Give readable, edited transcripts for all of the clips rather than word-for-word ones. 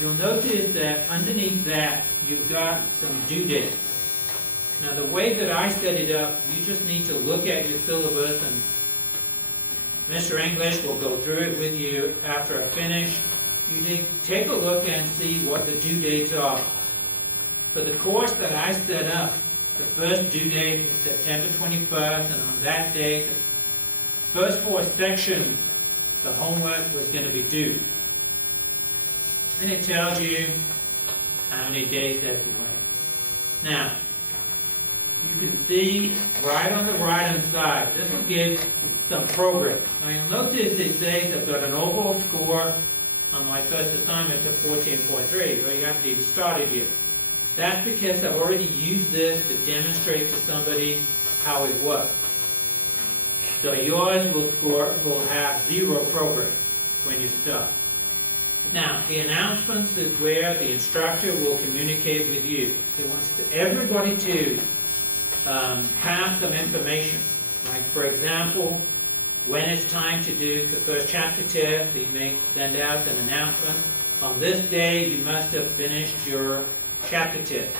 you'll notice that underneath that, you've got some due date. Now, the way that I set it up, you just need to look at your syllabus, and Mr. English will go through it with you after I finish. You need to take a look and see what the due dates are. For the course that I set up, the first due date was September 21st, and on that date, the first 4 sections, the homework was going to be due. And it tells you how many days that's away. Now, you can see right on the right-hand side, this will give some progress. Now, you'll notice it says I've got an overall score on my first assignment of 14.3, but you haven't even started yet. That's because I've already used this to demonstrate to somebody how it works. So yours will have 0 progress when you start. Now, the announcements is where the instructor will communicate with you. So he wants everybody to have some information. Like, for example, when it's time to do the first chapter test, he may send out an announcement. On this day, you must have finished your chapter test.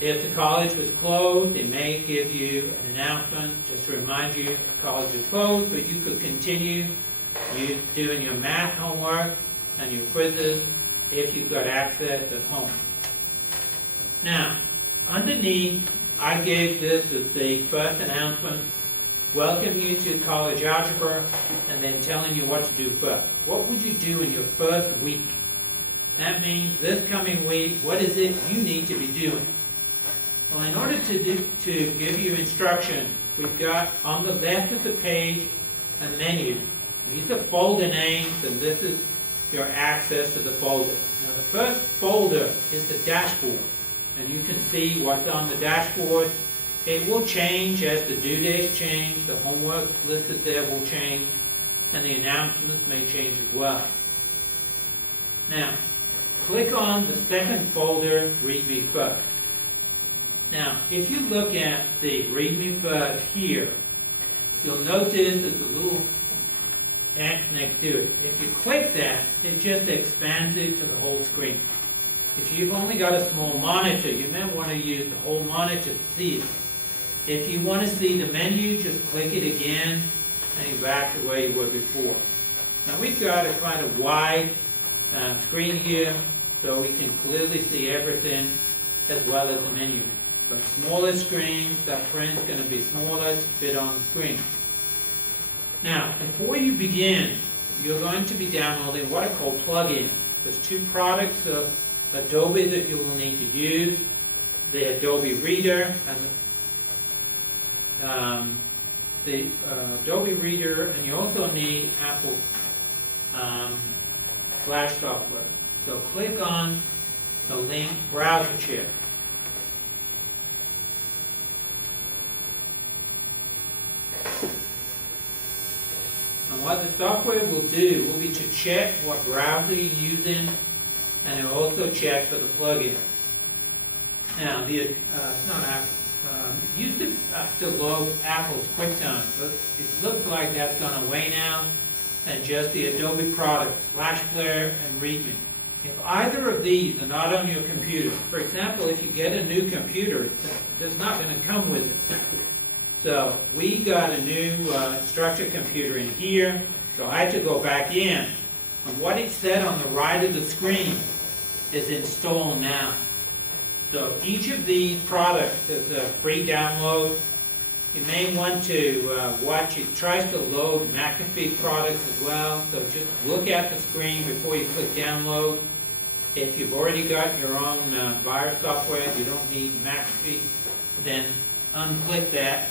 If the college was closed, they may give you an announcement just to remind you the college is closed, but you could continue doing your math homework and your quizzes if you've got access at home. Now, underneath, I gave this as the first announcement, welcome you to college algebra, and then telling you what to do first. What would you do in your first week? That means this coming week, what is it you need to be doing? Well, in order to give you instruction, we've got on the left of the page a menu. These are folder names, and this is your access to the folder. Now, the first folder is the dashboard, and you can see what's on the dashboard. It will change as the due dates change, the homework listed there will change, and the announcements may change as well. Now, click on the second folder, Read Me First. Now, if you look at the Read Me First here, you'll notice there's a little X next to it. If you click that, it just expands it to the whole screen. If you've only got a small monitor, you may want to use the whole monitor to see it. If you want to see the menu, just click it again, and you're back to where you were before. Now, we've got a kind of wide screen here, so we can clearly see everything as well as the menu. But smaller screens, that print's going to be smaller to fit on the screen. Now, before you begin, you're going to be downloading what I call plugins. There's 2 products of Adobe that you will need to use. The Adobe Reader and the Adobe Reader, and you also need Apple Flash software. So click on the link Browser Check. And what the software will do will be to check what browser you're using, and it will also check for the plugins. Now, it used to still load Apple's QuickTime, but it looks like that's gone away now, and just the Adobe products, Flash Player and ReadMe. If either of these are not on your computer, for example, if you get a new computer, it's not going to come with it. So we got a new instructor computer in here, so I had to go back in. And what it said on the right of the screen is install now. So each of these products is a free download. You may want to watch, it tries to load McAfee products as well, so just look at the screen before you click download. If you've already got your own virus software, you don't need McAfee, then unclick that,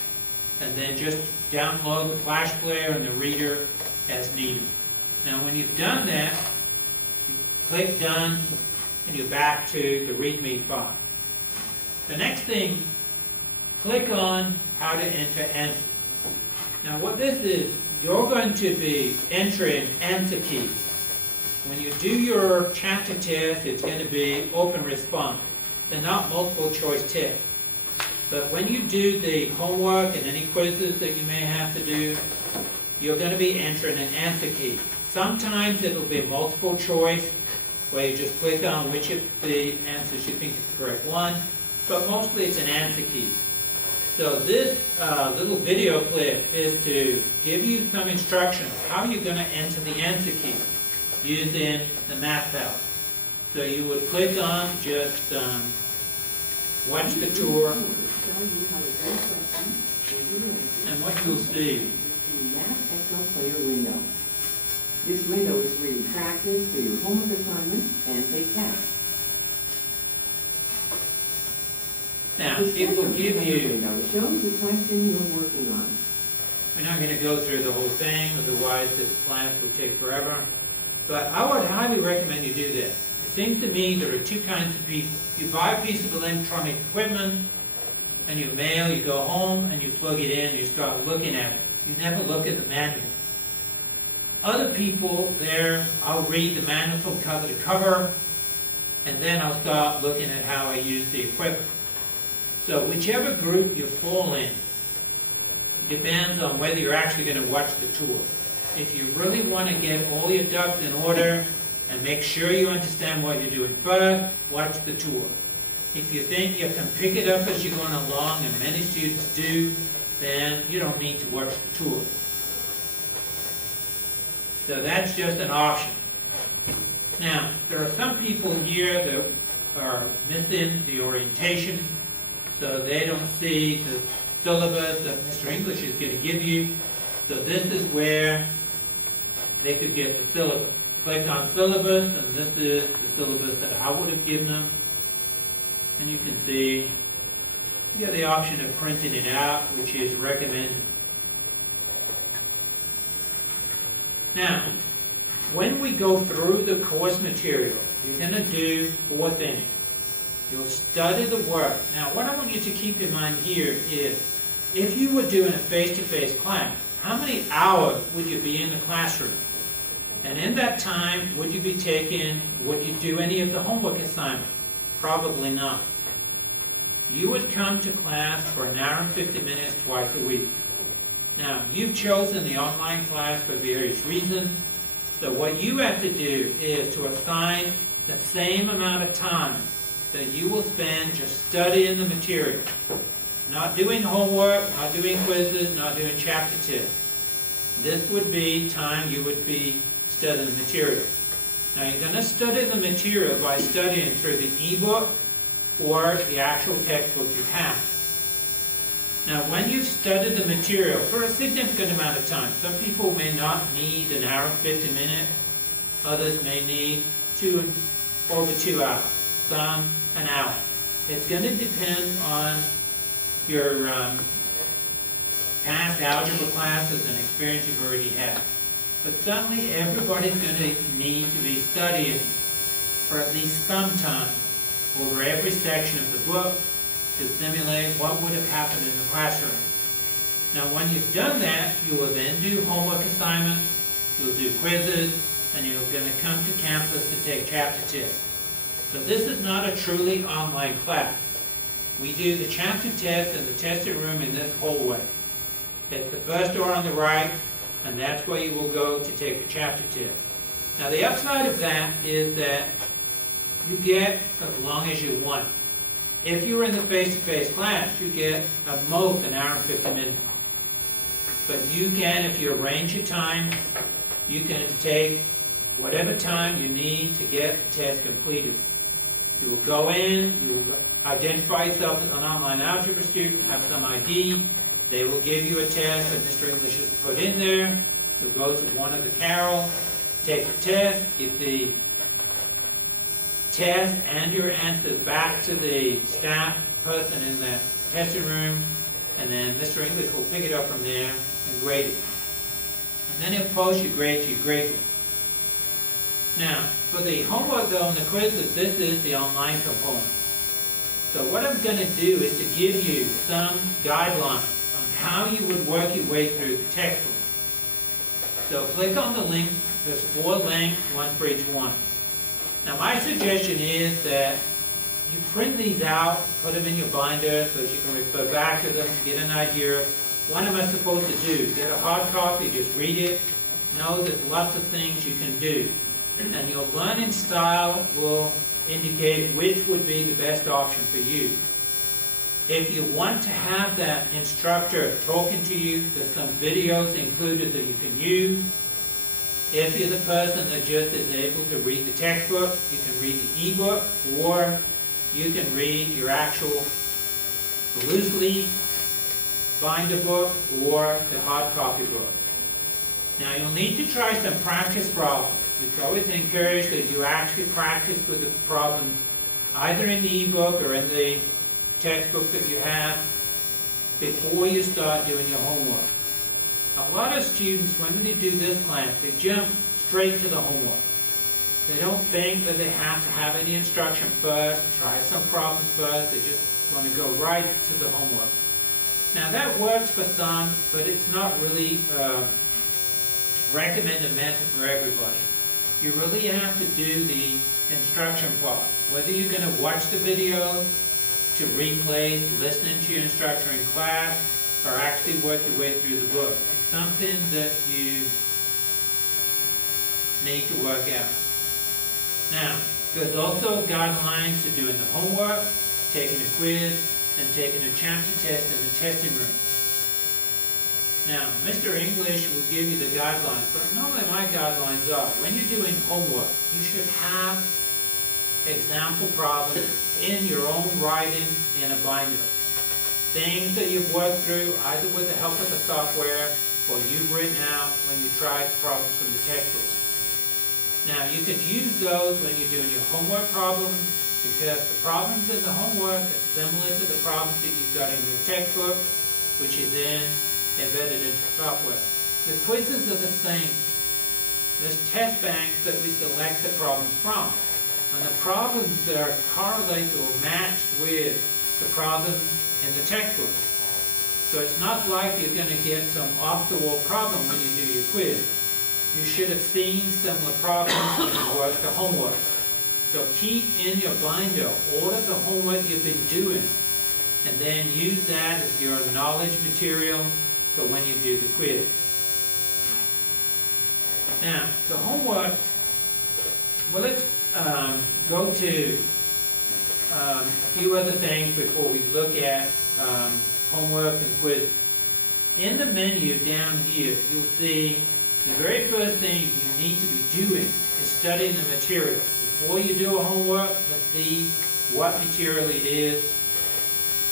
and then just download the Flash Player and the Reader as needed. Now, when you've done that, you click Done, and you're back to the README file. The next thing, click on How to Enter Answers. Now, what this is, you're going to be entering answer keys. When you do your chapter test, it's going to be open response. They're not multiple choice tests. But when you do the homework and any quizzes that you may have to do, you're going to be entering an answer key. Sometimes it'll be multiple choice, where you just click on which of the answers you think is the correct one, but mostly it's an answer key. So this little video clip is to give you some instructions how you're going to enter the answer key using the MathPal. So you would click on just watch the tour, and what you'll see. Math Excel Player window. This window is where you practice, do your homework assignments, and take tests. Now, it will give you. Window shows the question you're working on. We're not going to go through the whole thing, otherwise this class will take forever. But I would highly recommend you do this. It seems to me there are two kinds of people. You buy a piece of electronic equipment, and you mail, you go home, and you plug it in, and you start looking at it. You never look at the manual. Other people, I'll read the manual from cover to cover, and then I'll start looking at how I use the equipment. So whichever group you fall in depends on whether you're actually going to watch the tour. If you really want to get all your ducks in order and make sure you understand what you're doing first, watch the tour. If you think you can pick it up as you're going along, and many students do, then you don't need to watch the tour. So that's just an option. Now, there are some people here that are missing the orientation, so they don't see the syllabus that Mr. English is going to give you. So this is where they could get the syllabus. Click on syllabus, and this is the syllabus that I would have given them. And you can see you have the option of printing it out, which is recommended. Now, when we go through the course material, you're going to do 4 things. You'll study the work. Now, what I want you to keep in mind here is, if you were doing a face-to-face class, how many hours would you be in the classroom? And in that time, would you do any of the homework assignments? Probably not. You would come to class for an hour and 50 minutes twice a week. Now, you've chosen the online class for various reasons. So what you have to do is to assign the same amount of time that you will spend just studying the material. Not doing homework, not doing quizzes, not doing chapter tips. This would be time you would be studying the material. Now, you're going to study the material by studying through the ebook or the actual textbook you have. Now, when you've studied the material for a significant amount of time, some people may not need an hour and 50 minutes, others may need over 2 hours, some an hour. It's going to depend on your past algebra classes and experience you've already had. But certainly everybody's going to need to be studying for at least some time over every section of the book to simulate what would have happened in the classroom. Now, when you've done that, you will then do homework assignments, you'll do quizzes, and you're going to come to campus to take chapter tests. So this is not a truly online class. We do the chapter test in the testing room in this hallway. It's the first door on the right, and that's where you will go to take the chapter test. Now, the upside of that is that you get as long as you want. If you're in the face-to-face class, you get at most an hour and 50 minutes. But you can, if you arrange your time, you can take whatever time you need to get the test completed. You will go in, you will identify yourself as an online algebra student, have some ID. They will give you a test that Mr. English has put in there. You'll go to one of the carrels, take the test, give the test and your answers back to the staff person in the testing room, and then Mr. English will pick it up from there and grade it. And then he'll post your grade to your grade book. Now, for the homework though and the quizzes, this is the online component. So what I'm going to do is to give you some guidelines on how you would work your way through the textbook. So click on the link. There's 4 links, one for each one. Now, my suggestion is that you print these out, put them in your binder so that you can refer back to them to get an idea of what am I supposed to do. Get a hard copy, just read it. Know there's lots of things you can do. and your learning style will indicate which would be the best option for you. If you want to have that instructor talking to you, there's some videos included that you can use. If you're the person that just is able to read the textbook, you can read the ebook, or you can read your actual loose leaf binder book or the hard copy book. Now you'll need to try some practice problems. It's always encouraged that you actually practice with the problems either in the ebook or in the textbook that you have before you start doing your homework. A lot of students, when they do this class, they jump straight to the homework. They don't think that they have to have any instruction first, try some problems first, they just want to go right to the homework. Now that works for some, but it's not really a recommended method for everybody. You really have to do the instruction part. Whether you're going to watch the video to replace listening to your instructor in class or actually work your way through the book. It's something that you need to work out. Now, there's also guidelines to doing the homework, taking a quiz, and taking a chapter test in the testing room. Now, Mr. English will give you the guidelines, but normally my guidelines are, when you're doing homework, you should have example problems in your own writing in a binder. Things that you've worked through, either with the help of the software or you've written out when you tried problems from the textbook. Now, you could use those when you're doing your homework problems, because the problems in the homework are similar to the problems that you've got in your textbook, which is then embedded into software. The quizzes are the same. There's test banks that we select the problems from. And the problems that are correlated or matched with the problems in the textbook. So it's not like you're going to get some off-the-wall problem when you do your quiz. You should have seen similar problems when you work the homework. So keep in your binder all of the homework you've been doing, and then use that as your knowledge material for when you do the quiz. Now, the homework, well, let's go to a few other things before we look at homework and quiz. In the menu down here, you'll see the very first thing you need to be doing is studying the material. Before you do a homework, let's see what material it is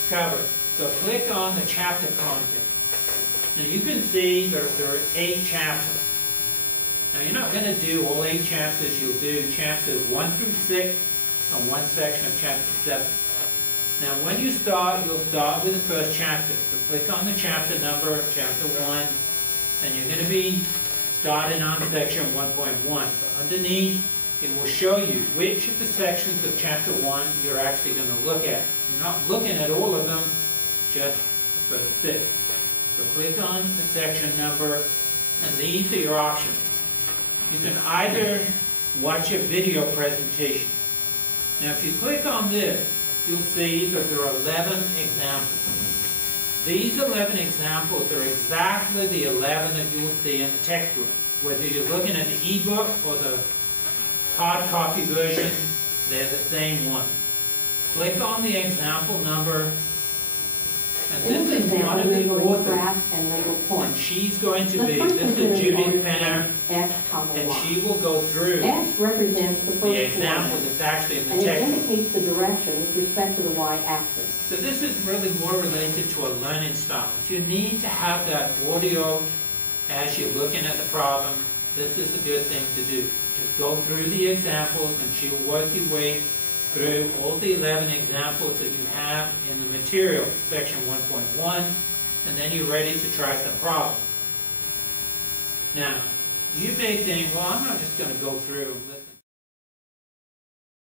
covered. So click on the chapter content. Now you can see there are 8 chapters. Now you're not going to do all 8 chapters. You'll do chapters 1 through 6 on one section of chapter 7. Now when you start, you'll start with the first chapter. So click on the chapter number, chapter 1, and you're going to be starting on section 1.1. Underneath, it will show you which of the sections of chapter 1 you're actually going to look at. You're not looking at all of them, just the first 6. So click on the section number, and these are your options. You can either watch a video presentation. Now if you click on this, you'll see that there are 11 examples. These 11 examples are exactly the 11 that you will see in the textbook. Whether you're looking at the ebook or the hard copy version, they're the same one. Click on the example number, and this is one of the authors, and she's going to be, this is Judith Penner, and she will go through X represents the first the example that's actually in the text. And it indicates the direction with respect to the y-axis. So this is really more related to a learning style. If you need to have that audio as you're looking at the problem, this is a good thing to do. Just go through the examples, and she'll work your way through all the 11 examples that you have in the material, section 1.1, and then you're ready to try some problems. Now, you may think, well, I'm not just going to go through and listen